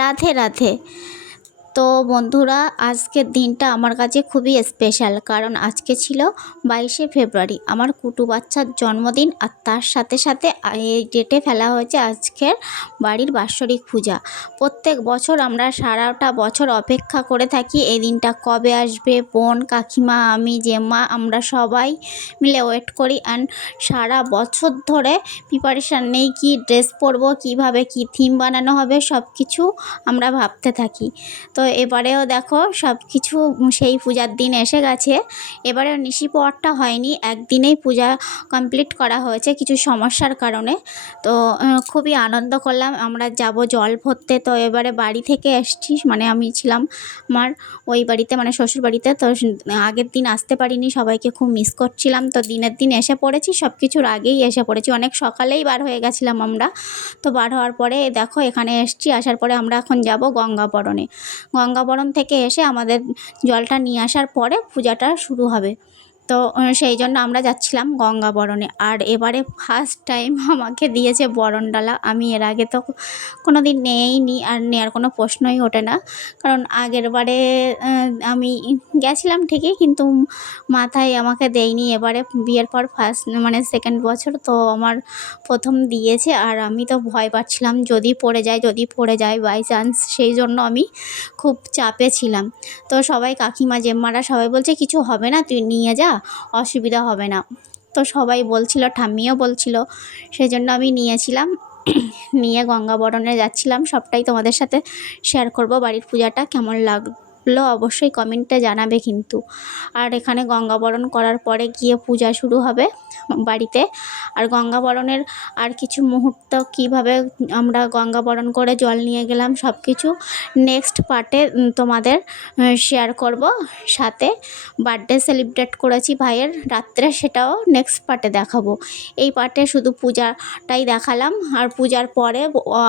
রাধে রাধে। তো বন্ধুরা, আজকের দিনটা আমার কাছে খুবই স্পেশাল, কারণ আজকে ছিল 22শে ফেব্রুয়ারি, আমার কুটু বাচ্চার জন্মদিন। আর তার সাথে সাথে এই ডেটে ফেলা হয়েছে আজকের বাড়ির বাৎসরিক পূজা। প্রত্যেক বছর আমরা সারাটা বছর অপেক্ষা করে থাকি এই দিনটা কবে আসবে। বোন, কাকিমা, আমি, জেম্মা, আমরা সবাই মিলে ওয়েট করি। অ্যান্ড সারা বছর ধরে প্রিপারেশান নেই, কি ড্রেস পরবো, কিভাবে কি থিম বানানো হবে, সব কিছু আমরা ভাবতে থাকি। তো এবারেও দেখো সব কিছু সেই পূজার দিন এসে গেছে। এবারেও নিশি পোয়ারটা হয়নি, একদিনেই পূজা কমপ্লিট করা হয়েছে কিছু সমস্যার কারণে। তো খুবই আনন্দ করলাম। আমরা যাব জল ভরতে। তো এবারে বাড়ি থেকে এসছি, মানে আমি ছিলাম আমার ওই বাড়িতে, মানে শ্বশুর বাড়িতে। তো আগের দিন আসতে পারিনি, সবাইকে খুব মিস করছিলাম। তো দিনের দিন এসে পড়েছি, সব কিছুর আগেই এসে পড়েছি, অনেক সকালেই বার হয়ে গেছিলাম আমরা। তো বার হওয়ার পরে দেখো এখানে এসছি। আসার পরে আমরা এখন যাব গঙ্গাবরণে। গঙ্গাবরণ থেকে এসে আমাদের জলটা নিয়ে আসার পরে পূজাটা শুরু হবে। তো সেই জন্য আমরা যাচ্ছিলাম গঙ্গাবরণে। আর এবারে ফার্স্ট টাইম আমাকে দিয়েছে বরণডালা। আমি এর আগে তো কোনো দিন নেইনি, আর নেওয়ার কোনো প্রশ্নই ওঠে না। কারণ আগের বারে আমি গেছিলাম ঠিকই, কিন্তু মাথায় আমাকে দেয়নি। এবারে বিয়ের পর ফার্স্ট, মানে সেকেন্ড বছর তো আমার প্রথম দিয়েছে। আর আমি তো ভয় পাচ্ছিলাম, যদি পড়ে যায় বাই চান্স। সেই জন্য আমি খুব চাপে ছিলাম। তো সবাই, কাকিমা, জেম্মারা সবাই বলছে কিছু হবে না, তুই নিয়ে যা, অসুবিধা হবে না। তো সবাই বলছিল, ঠাম্মিও বলছিল, সেই জন্য আমি নিয়েছিলাম। নিয়ে গঙ্গাবরণে যাচ্ছিলাম। সবটাই তোমাদের সাথে শেয়ার করব। বাড়ির পূজাটা কেমন লাগলো অবশ্যই কমেন্টে জানাবে কিন্তু। আর এখানে গঙ্গাবরণ করার পরে গিয়ে পূজা শুরু হবে বাড়িতে। আর গঙ্গাবরণের আর কিছু মুহূর্ত, কিভাবে আমরা গঙ্গাবরণ করে জল নিয়ে গেলাম, সব কিছু নেক্সট পার্টে তোমাদের শেয়ার করব। সাথে বার্থডে সেলিব্রেট করেছি ভাইয়ের রাত্রে, সেটাও নেক্সট পার্টে দেখাবো। এই পার্টে শুধু পূজাটাই দেখালাম। আর পূজার পরে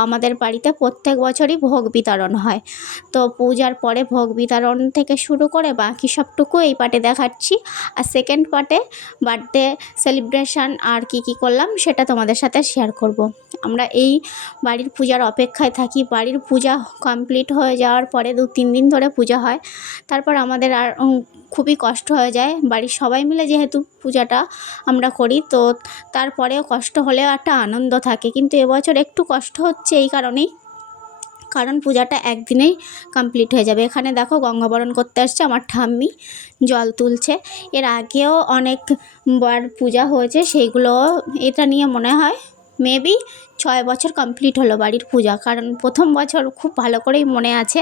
আমাদের বাড়িতে প্রত্যেক বছরই ভোগ বিতরণ হয়। তো পূজার পরে ভোগ বিতরণ থেকে শুরু করে বাকি সবটুকু এই পার্টে দেখাচ্ছি। আর সেকেন্ড পার্টে বার্থডে সেলিব্রেশন আর কি করলাম সেটা তোমাদের সাথে শেয়ার করব। আমরা এই বাড়ির পূজার অপেক্ষায় থাকি। বাড়ির পূজা কমপ্লিট হয়ে যাওয়ার পরে 2-3 দিন ধরে পূজা হয়। তারপর আমাদের আর খুবই কষ্ট হয়ে যায়। বাড়ির সবাই মিলে যেহেতু পূজাটা আমরা করি, তো তারপরেও কষ্ট হলেও একটা আনন্দ থাকে। কিন্তু এবছর একটু কষ্ট হচ্ছে এই কারণেই, কারণ পূজাটা একদিনেই কমপ্লিট হয়ে যাবে। এখানে দেখো গঙ্গাবরণ করতে আসছে আমার ঠাম্মি, জল তুলছে। এর আগেও অনেকবার পূজা হয়েছে, সেইগুলো এটা নিয়ে মনে হয় মেবি 6 বছর কমপ্লিট হলো বাড়ির পূজা। কারণ প্রথম বছর খুব ভালো করেই মনে আছে,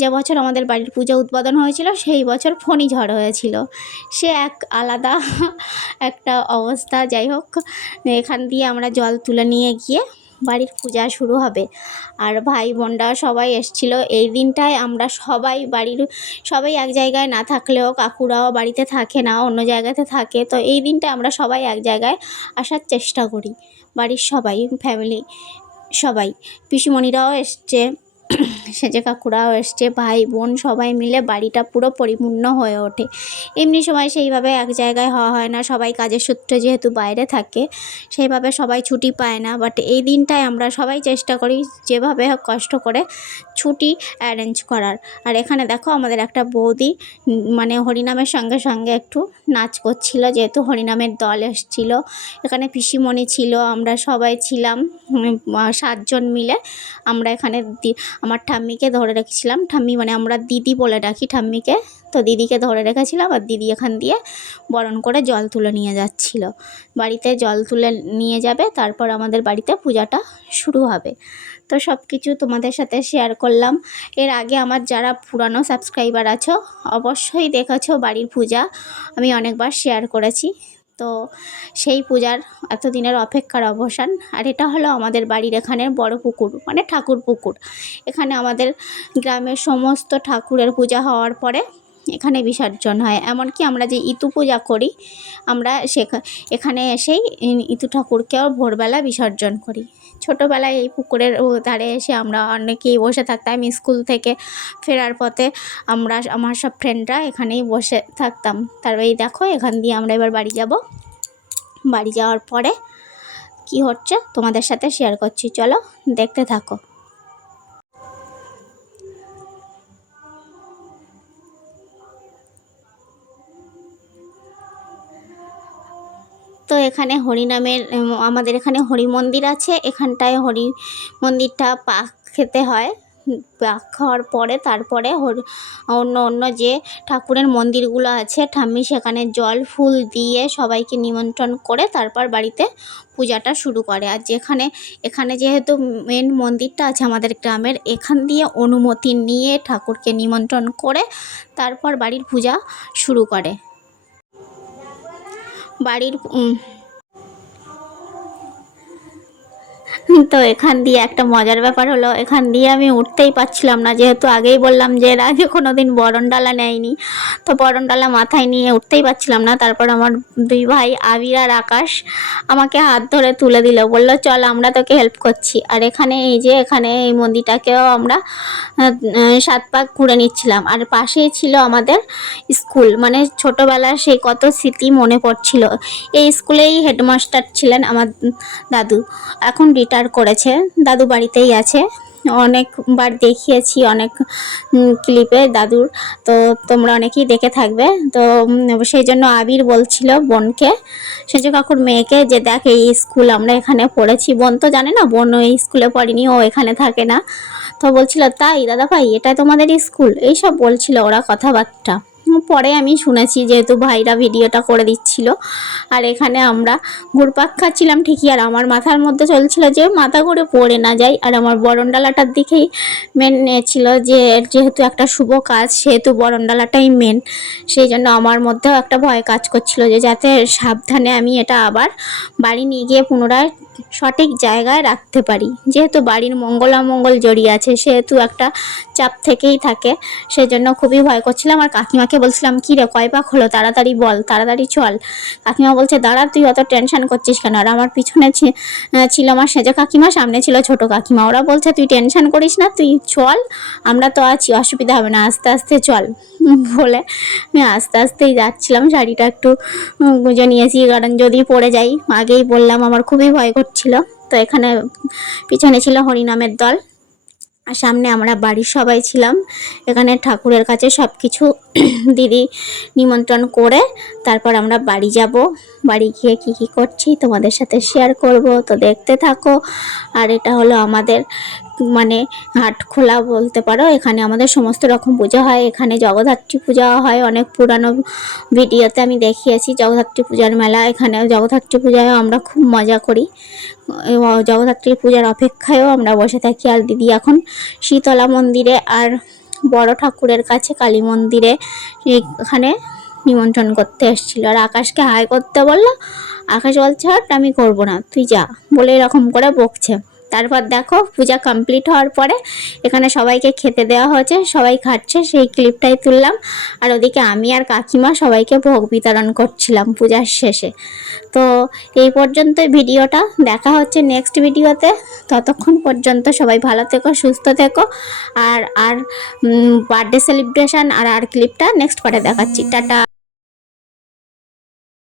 যে বছর আমাদের বাড়ির পূজা উদ্বোধন হয়েছিল সেই বছর ফণি ঝড় হয়েছিল। সে এক আলাদা একটা অবস্থা। যাই হোক, এখান দিয়ে আমরা জল তুলে নিয়ে গিয়ে বাড়ির পূজা শুরু হবে। আর ভাই বোনরা সবাই এসেছিলো এই দিনটায়। আমরা সবাই বাড়ির সবাই এক জায়গায় না থাকলেও, কাকুরাও বাড়িতে থাকে না, অন্য জায়গাতে থাকে। তো এই দিনটায় আমরা সবাই এক জায়গায় আসার চেষ্টা করি, বাড়ির সবাই, ফ্যামিলি সবাই। পিসিমণিরাও এসছে, সেজে কাকুরাও এসছে, ভাই বোন সবাই মিলে বাড়িটা পুরো পরিপূর্ণ হয়ে ওঠে। এমনি সময় সেইভাবে এক জায়গায় হওয়া হয় না, সবাই কাজের সূত্রে যেহেতু বাইরে থাকে, সেইভাবে সবাই ছুটি পায় না। বাট এই দিনটায় আমরা সবাই চেষ্টা করি যেভাবে হোক কষ্ট করে ছুটি অ্যারেঞ্জ করার। আর এখানে দেখো আমাদের একটা বৌদি মানে হরিনামের সঙ্গে সঙ্গে একটু নাচ করছিল, যেহেতু হরিনামের দল এসেছিল। এখানে পিসিমণি ছিল, আমরা সবাই ছিলাম 7 জন মিলে। আমরা এখানে আমার ঠাম্মিকে ধরে রেখেছিলাম, ঠাম্মি মানে আমরা দিদি বলে ডাকি ঠাম্মিকে। তো দিদিকে ধরে রেখেছিলাম, আর দিদি এখান দিয়ে বরণ করে জল তুলে নিয়ে যাচ্ছিল। বাড়িতে জল তুলে নিয়ে যাবে, তারপর আমাদের বাড়িতে পূজাটা শুরু হবে। তো সব কিছু তোমাদের সাথে শেয়ার করলাম। এর আগে আমার যারা পুরানো সাবস্ক্রাইবার আছো অবশ্যই দেখেছো বাড়ির পূজা, আমি অনেকবার শেয়ার করেছি। তো সেই পূজার এতদিনের অপেক্ষার অবসান। আর এটা হলো আমাদের বাড়ির এখানের বড় পুকুর, মানে ঠাকুর পুকুর। এখানে আমাদের গ্রামের সমস্ত ঠাকুরের পূজা হওয়ার পরে এখানে বিসর্জন হয়। এমনকি আমরা যে ইতু পূজা করি, আমরা এখানে এসেই ইতু ঠাকুরকেও ভোরবেলা বিসর্জন করি। ছোটোবেলায় এই পুকুরের ধারে এসে আমরা অনেকেই বসে থাকতাম। স্কুল থেকে ফেরার পথে আমরা, আমার সব ফ্রেন্ডরা এখানেই বসে থাকতাম। তারপর এই দেখো এখান দিয়ে আমরা এবার বাড়ি যাব। বাড়ি যাওয়ার পরে কি হচ্ছে তোমাদের সাথে শেয়ার করছি, চলো দেখতে থাকো। তো এখানে হরিনামের আমাদের এখানে হরি মন্দির আছে, এখানটায় হরি মন্দিরটা পাক খেতে হয়। পাক খাওয়ার পরে তারপরে অন্য অন্য যে ঠাকুরের মন্দিরগুলো আছে ঠাম্মি সেখানে জল ফুল দিয়ে সবাইকে নিমন্ত্রণ করে তারপর বাড়িতে পূজাটা শুরু করে। আর এখানে যেহেতু মেন মন্দিরটা আছে আমাদের গ্রামের, এখান দিয়ে অনুমতি নিয়ে ঠাকুরকে নিমন্ত্রণ করে তারপর বাড়ির পূজা শুরু করে। বাড়ির তো এখান দিয়ে একটা মজার ব্যাপার হলো, এখান দিয়ে আমি উঠতেই পারছিলাম না, যেহেতু আগেই বললাম যে এর আগে কোনো দিন বরণডালা নেয়নি, তো বরণডালা মাথায় নিয়ে উঠতেই পারছিলাম না। তারপর আমার দুই ভাই আবির আর আকাশ আমাকে হাত ধরে তুলে দিল, বললো চল আমরা তোকে হেল্প করছি। আর এখানে এখানে এই মন্দিরটাকেও আমরা 7 পাক ঘুরে নিচ্ছিলাম। আর পাশেই ছিল আমাদের স্কুল, মানে ছোটোবেলার সেই কত স্মৃতি মনে পড়ছিল। এই স্কুলেই হেডমাস্টার ছিলেন আমার দাদু, এখন রিটায়ার করেছে, দাদু বাড়িতেই আছে। অনেকবার দেখিয়েছি অনেক ক্লিপে দাদুর, তো তোমরা অনেকেই দেখে থাকবে। তো সেই জন্য আবির বলছিল বোনকে, সেজ কাকুর মেয়েকে, যে দেখ এই স্কুল আমরা এখানে পড়েছি। বোন তো জানে না, বোন ওই স্কুলে পড়েনি, ও এখানে থাকে না। তো বলছিল তাই দাদা ভাই এটা তোমাদের স্কুল, এইসব বলছিল ওরা কথাবার্তা। পরে আমি শুনেছি, যেহেতু ভাইরা ভিডিওটা করে দিচ্ছিল। আর এখানে আমরা ঘুরপাক খাচ্ছিলাম ঠিকই, আর আমার মাথার মধ্যে চলছিল যে মাথা ঘুরে পড়ে না যাই। আর আমার বরণডালাটার দিকেই মেন ছিল, যে যেহেতু একটা শুভ কাজ সেহেতু বরণডালাটাই মেন, সেই জন্য আমার মধ্যেও একটা ভয় কাজ করছিল যে যাতে সাবধানে আমি এটা আবার বাড়ি নিয়ে গিয়ে পুনরায় সঠিক জায়গায় রাখতে পারি। যেহেতু বাড়ির মঙ্গল অমঙ্গল জড়িয়ে আছে সেহেতু একটা চাপ থেকেই থাকে, সেজন্য খুবই ভয় করছিলাম। আর কাকিমাকে বলছিলাম কী রে কয় পাক হলো, তাড়াতাড়ি বল, তাড়াতাড়ি চল। কাকিমা বলছে দাঁড়া তুই অত টেনশন করছিস কেন। আর আমার পিছনে ছিল আমার সেজ কাকিমা, সামনে ছিল ছোট কাকিমা, ওরা বলছে তুই টেনশন করিস না, তুই চল, আমরা তো আছি, অসুবিধা হবে না, আস্তে আস্তে চল। বলে আমি আস্তে আস্তেই যাচ্ছিলাম। শাড়িটা একটু গুঁজে নিয়েছি, কারণ যদি পড়ে যাই, আগেই বললাম আমার খুবই ভয় করছিল। তো এখানে পিছনে ছিল হরিনামের দল, আর সামনে আমরা বাড়ির সবাই ছিলাম। এখানে ঠাকুরের কাছে সব কিছু দিদি নিমন্ত্রণ করে তারপর আমরা বাড়ি যাব। বাড়ি গিয়ে কী কী করছি তোমাদের সাথে শেয়ার করব, তো দেখতে থাকো। আর এটা হলো আমাদের মানে হাট খোলা বলতে পারো, এখানে আমাদের সমস্ত রকম পূজা হয়। এখানে জগদ্ধাত্রী পূজা হয়, অনেক পুরানো ভিডিওতে আমি দেখিয়েছি জগদ্ধাত্রী পূজার মেলা। এখানে জগদ্ধাত্রী পূজায় আমরা খুব মজা করি, জগদ্ধাত্রী পূজার অপেক্ষায়ও আমরা বসে থাকি। আর দিদি এখন শীতলা মন্দিরে আর বড় ঠাকুরের কাছে কালী মন্দিরে এখানে নিমন্ত্রণ করতে এসেছিলো। আর আকাশকে হাই করতে বললো, আকাশ বলছে হট আমি করবো না, তুই যা, বলে এরকম করে বকছে। তারপর দেখো পূজা কমপ্লিট হওয়ার পরে এখানে সবাইকে খেতে দেওয়া হয়েছে, সবাই খাচ্ছে, সেই ক্লিপটাই তুললাম। আর ওদিকে আমি আর কাকিমা সবাইকে ভোগ বিতরণ করছিলাম পূজার শেষে। তো এই পর্যন্তই ভিডিওটা, দেখা হচ্ছে নেক্সট ভিডিওতে। ততক্ষণ পর্যন্ত সবাই ভালো থেকো, সুস্থ থেকো। আর বার্থডে সেলিব্রেশন আর ক্লিপটা নেক্সট পার্টে দেখাচ্ছি। টাটা।